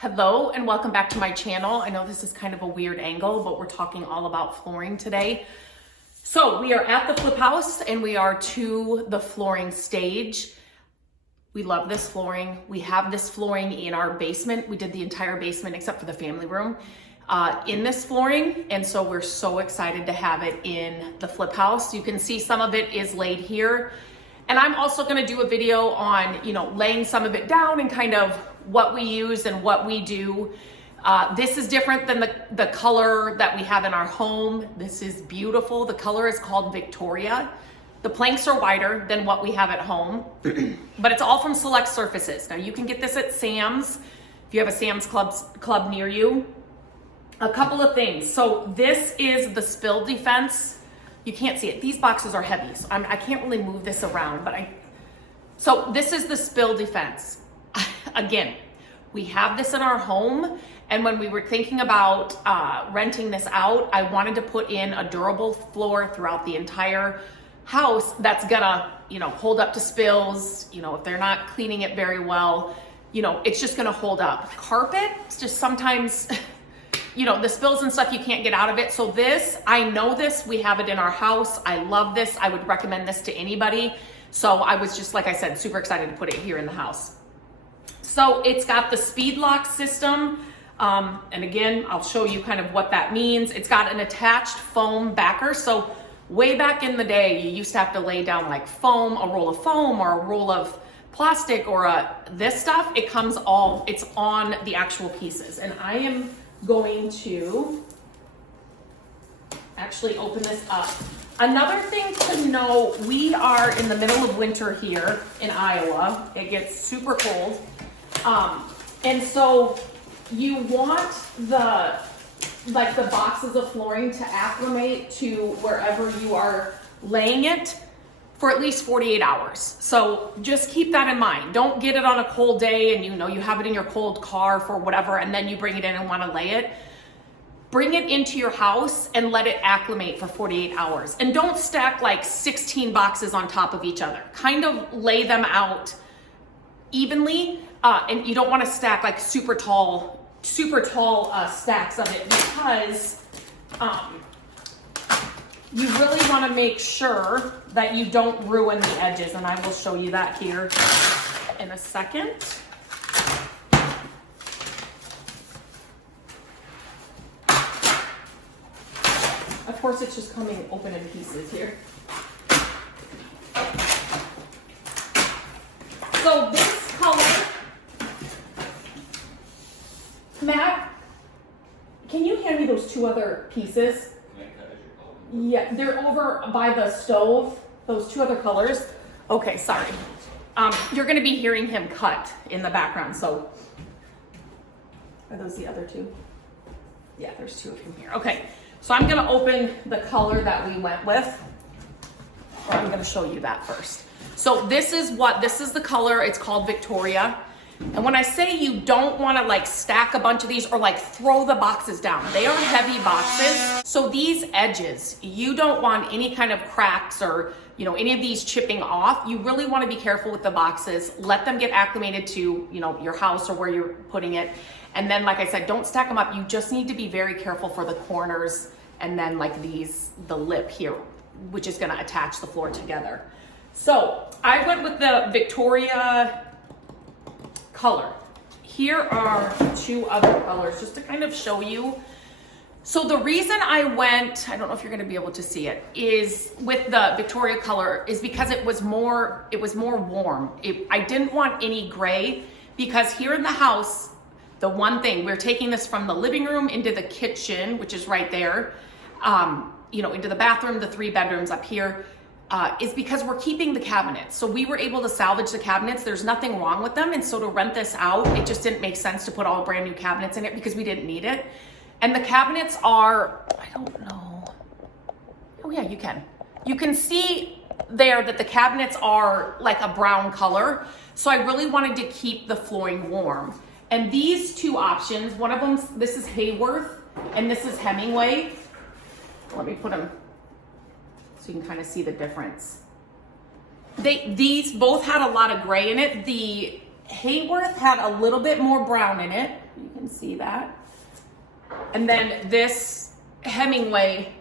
Hello and welcome back to my channel. I know this is kind of a weird angle, but we're talking all about flooring today. So we are at the flip house and we are to the flooring stage. We love this flooring. We have this flooring in our basement. We did the entire basement except for the family room in this flooring. And so we're so excited to have it in the flip house. You can see some of it is laid here. And I'm also gonna do a video on, laying some of it down and kind of what we use and what we do. This is different than the color that we have in our home. This is beautiful. The color is called Victoria. The planks are wider than what we have at home, but it's all from Select Surfaces. Now you can get this at Sam's if you have a Sam's Club near you. A couple of things. So this is the spill defense. You can't see it. These boxes are heavy, so I can't really move this around, so this is the spill defense. Again, we have this in our home, and when we were thinking about renting this out, I wanted to put in a durable floor throughout the entire house that's gonna, hold up to spills. If they're not cleaning it very well, it's just gonna hold up. Carpet, it's just sometimes, the spills and stuff, you can't get out of it. So this, I know this, we have it in our house. I love this. I would recommend this to anybody. So I was just, like I said, super excited to put it here in the house. So it's got the speed lock system. And again, I'll show you kind of what that means. It's got an attached foam backer. So way back in the day, you used to have to lay down like foam, a roll of foam or a roll of plastic or this stuff. It's on the actual pieces. And I am going to actually open this up. Another thing to know, we are in the middle of winter here in Iowa. It gets super cold. And so you want the boxes of flooring to acclimate to wherever you are laying it for at least 48 hours. So just keep that in mind. Don't get it on a cold day and you have it in your cold car for whatever, and then you bring it in and want to lay it. Bring it into your house and let it acclimate for 48 hours. And don't stack like 16 boxes on top of each other. Kind of lay them out evenly. And you don't want to stack like super tall stacks of it, because you really want to make sure that you don't ruin the edges. And I will show you that here in a second. Of course, it's just coming open in pieces here. So this color, Matt, can you hand me those two other pieces? Yeah, they're over by the stove, those two other colors. Okay, sorry. You're gonna be hearing him cut in the background, so. Are those the other two? Yeah, there's two of them here. Okay, so I'm gonna open the color that we went with. Or I'm gonna show you that first. So this is the color, it's called Victoria. And when I say you don't wanna like stack a bunch of these or like throw the boxes down, they are heavy boxes. So these edges, you don't want any kind of cracks or any of these chipping off. You really wanna be careful with the boxes. Let them get acclimated to your house or where you're putting it. And then, like I said, don't stack them up. You just need to be very careful for the corners and then like the lip here, which is gonna attach the floor together. So I went with the Victoria color. Here are two other colors just to kind of show you. So the reason I went, I don't know if you're gonna be able to see it, is with the Victoria color is because it was more warm. I didn't want any gray, because here in the house, the one thing, we're taking this from the living room into the kitchen, which is right there, into the bathroom, the 3 bedrooms up here, is because we're keeping the cabinets. So we were able to salvage the cabinets. There's nothing wrong with them. And so to rent this out, it just didn't make sense to put all brand new cabinets in it because we didn't need it. And the cabinets are, I don't know. Oh yeah, you can. You can see there that the cabinets are like a brown color. So I really wanted to keep the flooring warm. And these two options, one of them, this is Hayworth and this is Hemingway. Let me put them so you can kind of see the difference. These both had a lot of gray in it. The Hayworth had a little bit more brown in it. You can see that. And then this Hemingway,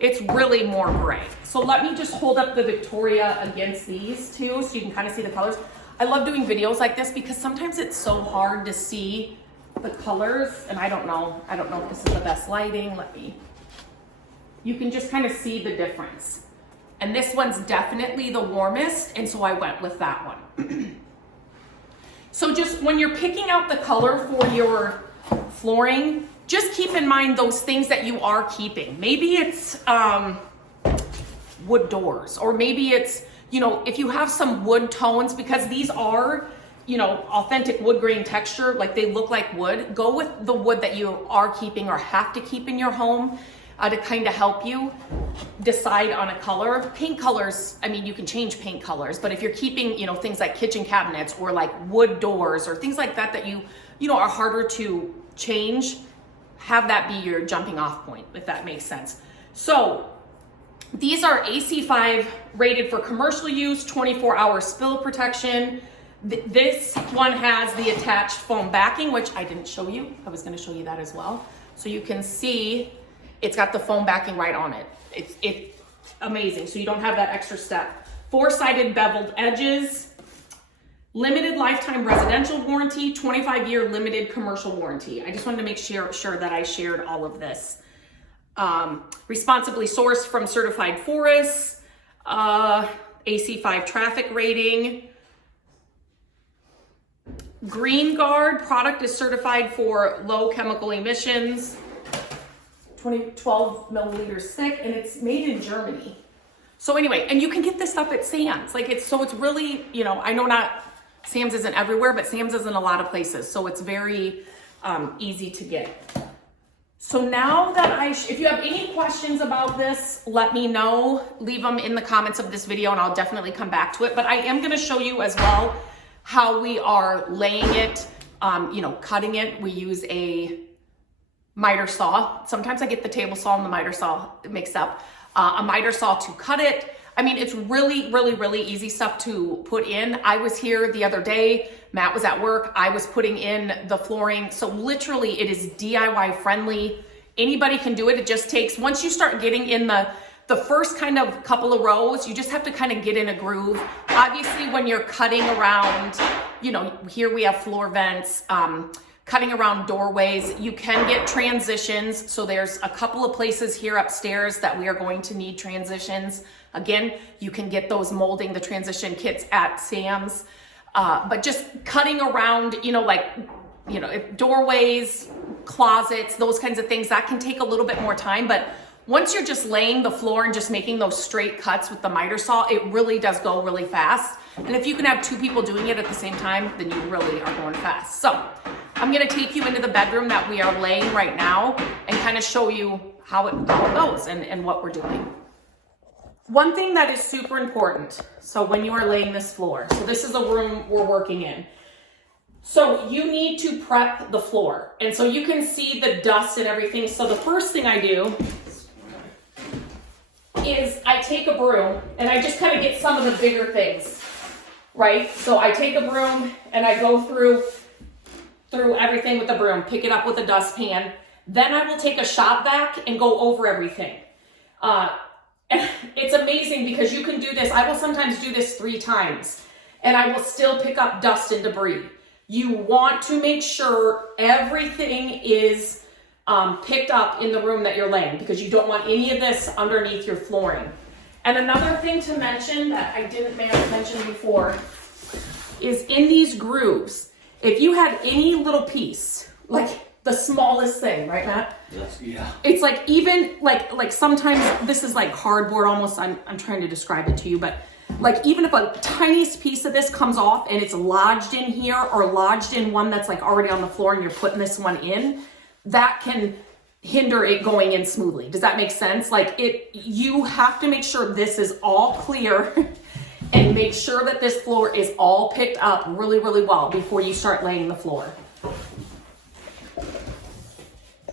it's really more gray. So let me just hold up the Victoria against these two so you can kind of see the colors. I love doing videos like this because sometimes it's so hard to see the colors, and I don't know if this is the best lighting. You can just kind of see the difference. And this one's definitely the warmest, and so I went with that one. So just when you're picking out the color for your flooring, just keep in mind those things that you are keeping. Maybe it's wood doors, or maybe it's, you know, if you have some wood tones, because these are, you know, authentic wood grain texture, like they look like wood, go with the wood that you are keeping or have to keep in your home to kind of help you decide on a color. Paint colors, I mean, you can change paint colors, but if you're keeping, you know, things like kitchen cabinets or like wood doors or things like that that you know, are harder to change, have that be your jumping off point, if that makes sense. So these are AC5 rated for commercial use, 24-hour spill protection. This one has the attached foam backing, which I didn't show you. I was going to show you that as well. So you can see it's got the foam backing right on it. It's amazing. So you don't have that extra step. 4-sided beveled edges, limited lifetime residential warranty, 25-year limited commercial warranty. I just wanted to make sure that I shared all of this. Responsibly sourced from certified forests, AC5 traffic rating. Green Guard product is certified for low chemical emissions, 12 milliliters thick, and it's made in Germany. So anyway, and you can get this stuff at Sam's. Like it's really, you know, I know not Sam's isn't everywhere, but Sam's is in a lot of places. So it's very easy to get. So now that if you have any questions about this, let me know. Leave them in the comments of this video and I'll definitely come back to it. But I am gonna show you as well how we are laying it, you know, cutting it. We use a miter saw. Sometimes I get the table saw and the miter saw mixed up. A miter saw to cut it. I mean, it's really, really, really easy stuff to put in. I was here the other day. Matt was at work. I was putting in the flooring. So literally it is DIY friendly. Anybody can do it. It just takes, once you start getting in the first kind of couple of rows, you just have to kind of get in a groove. Obviously, when you're cutting around, you know, here we have floor vents, cutting around doorways, you can get transitions. So there's a couple of places here upstairs that we are going to need transitions. Again, you can get those molding, the transition kits at Sam's. But just cutting around, you know, like, you know, if doorways, closets, those kinds of things, that can take a little bit more time. But once you're just laying the floor and just making those straight cuts with the miter saw, it really does go really fast. And if you can have 2 people doing it at the same time, then you really are going fast. So I'm gonna take you into the bedroom that we are laying right now and kind of show you how it goes and what we're doing. One thing that is super important, so when you are laying this floor, so this is the room we're working in. So you need to prep the floor. And so you can see the dust and everything. So the first thing I do is I take a broom and I just kind of get some of the bigger things, right? So I take a broom and I go through everything with the broom, pick it up with a dustpan. Then I will take a shop vac and go over everything. And it's amazing because you can do this. I will sometimes do this 3 times and I will still pick up dust and debris. You want to make sure everything is picked up in the room that you're laying because you don't want any of this underneath your flooring. And another thing to mention that I didn't mention before is in these grooves, if you have any little piece, like the smallest thing, right, Matt? Yes, yeah. It's like even like sometimes this is like cardboard almost. I'm trying to describe it to you, but like even if a tiniest piece of this comes off and it's lodged in here or lodged in one that's like already on the floor and you're putting this one in, that can hinder it going in smoothly. Does that make sense? Like you have to make sure this is all clear and make sure that this floor is all picked up really, really well before you start laying the floor.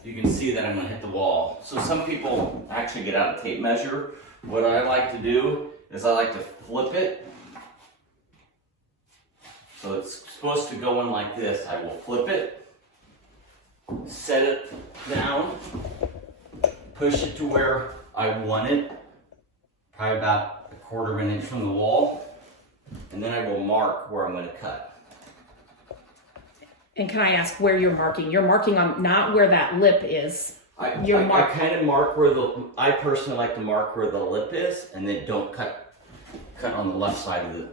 You can see that I'm gonna hit the wall. So some people actually get out a tape measure. What I like to do is I like to flip it So it's supposed to go in like this. I will flip it, set it down, push it to where I want it, probably about 1/4 of an inch from the wall, and then I will mark where I'm going to cut. And can I ask where you're marking? You're marking on not where that lip is. I kind of mark where I personally like to mark where the lip is, and then don't cut on the left side of the.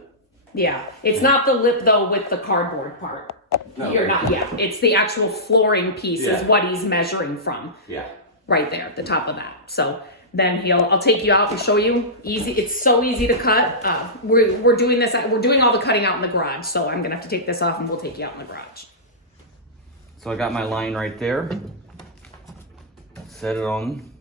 Yeah, it's not the lip though with the cardboard part. No. You're not, yeah. It's the actual flooring piece is what he's measuring from. Yeah. Right there, the top of that. So then I'll take you out and show you. Easy, it's so easy to cut. We're doing this, we're doing all the cutting out in the garage. So I'm gonna have to take this off and we'll take you out in the garage. So I got my line right there. Set it on.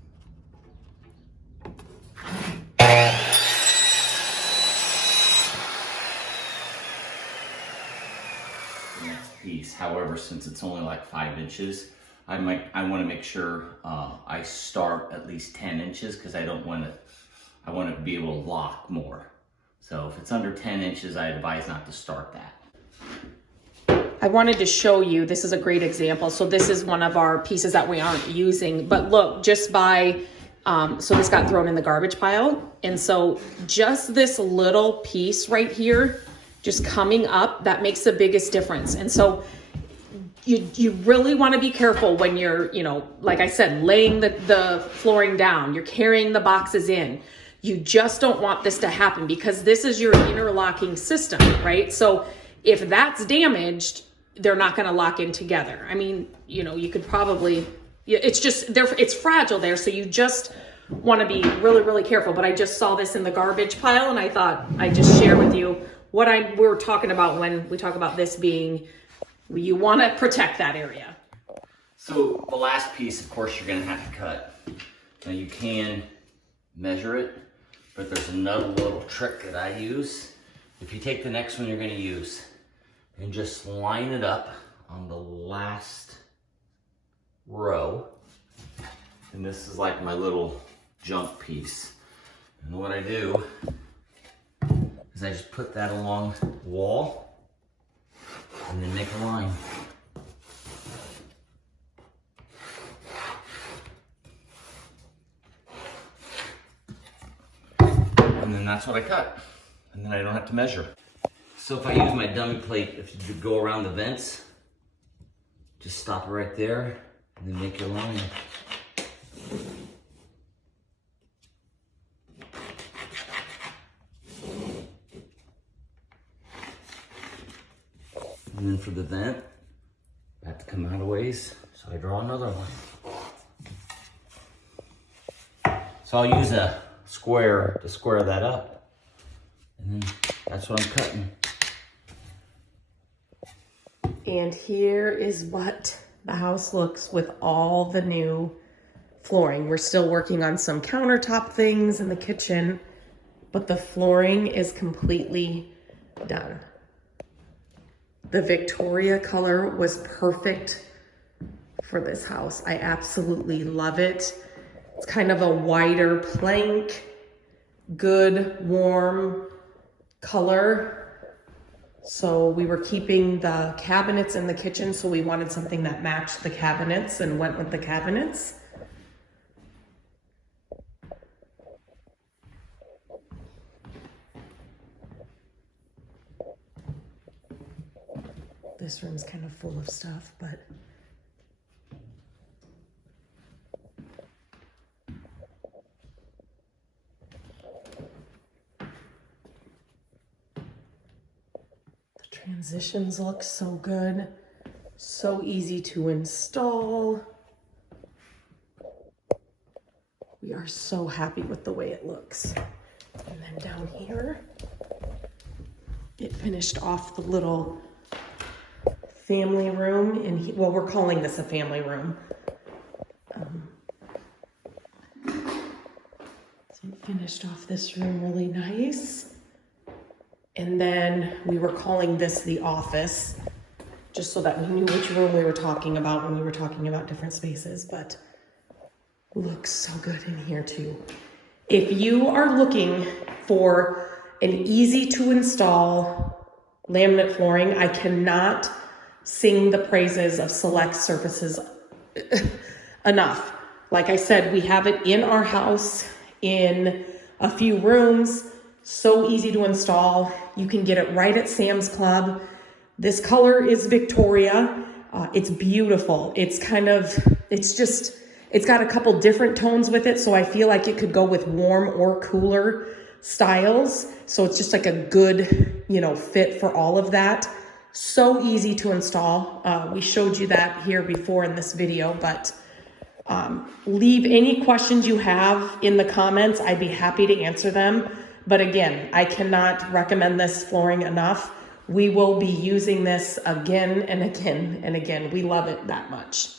Piece. However, since it's only like 5 inches, I want to make sure I start at least 10 inches because I want to be able to lock more. So if it's under 10 inches, I advise not to start that. I wanted to show you, this is a great example. So this is one of our pieces that we aren't using, but look, just by, so this got thrown in the garbage pile. And so just this little piece right here, just coming up, that makes the biggest difference. And so you really want to be careful when you're, like I said, laying the flooring down, you're carrying the boxes in. You just don't want this to happen because this is your interlocking system, right? So if that's damaged, they're not going to lock in together. I mean, you could probably, it's fragile there. So you just want to be really, really careful. But I just saw this in the garbage pile and I thought I'd just share with you what we were talking about when we talk about this being, you want to protect that area. So the last piece, of course, you're going to have to cut. Now you can measure it, but there's another little trick that I use. If you take the next one you're going to use and just line it up on the last row. And this is like my little jump piece. And what I do is I just put that along the wall and then make a line. And then that's what I cut. And then I don't have to measure. So if I use my dummy plate, if you go around the vents, just stop it right there and then make your line. And then for the vent, I have to come out a ways, so I draw another one. So I'll use a square to square that up. And then that's what I'm cutting. And here is what the house looks with all the new flooring. We're still working on some countertop things in the kitchen, but the flooring is completely done. The Victoria color was perfect for this house. I absolutely love it. It's kind of a wider plank, good, warm color. So we were keeping the cabinets in the kitchen, so we wanted something that matched the cabinets and went with the cabinets. This room's kind of full of stuff, but the transitions look so good, so easy to install. We are so happy with the way it looks. And then down here, it finished off the little family room, and well, we're calling this a family room. So it finished off this room really nice. And then we were calling this the office, just so that we knew which room we were talking about when we were talking about different spaces, but looks so good in here too. If you are looking for an easy to install laminate flooring. I cannot sing the praises of Select Surfaces enough. Like I said, we have it in our house in a few rooms. So easy to install. You can get it right at Sam's Club. This color is Victoria. It's beautiful. It's got a couple different tones with it. So I feel like it could go with warm or cooler styles. So it's just like a good, fit for all of that. So easy to install. We showed you that here before in this video, but leave any questions you have in the comments. I'd be happy to answer them. But again, I cannot recommend this flooring enough. We will be using this again and again and again. We love it that much.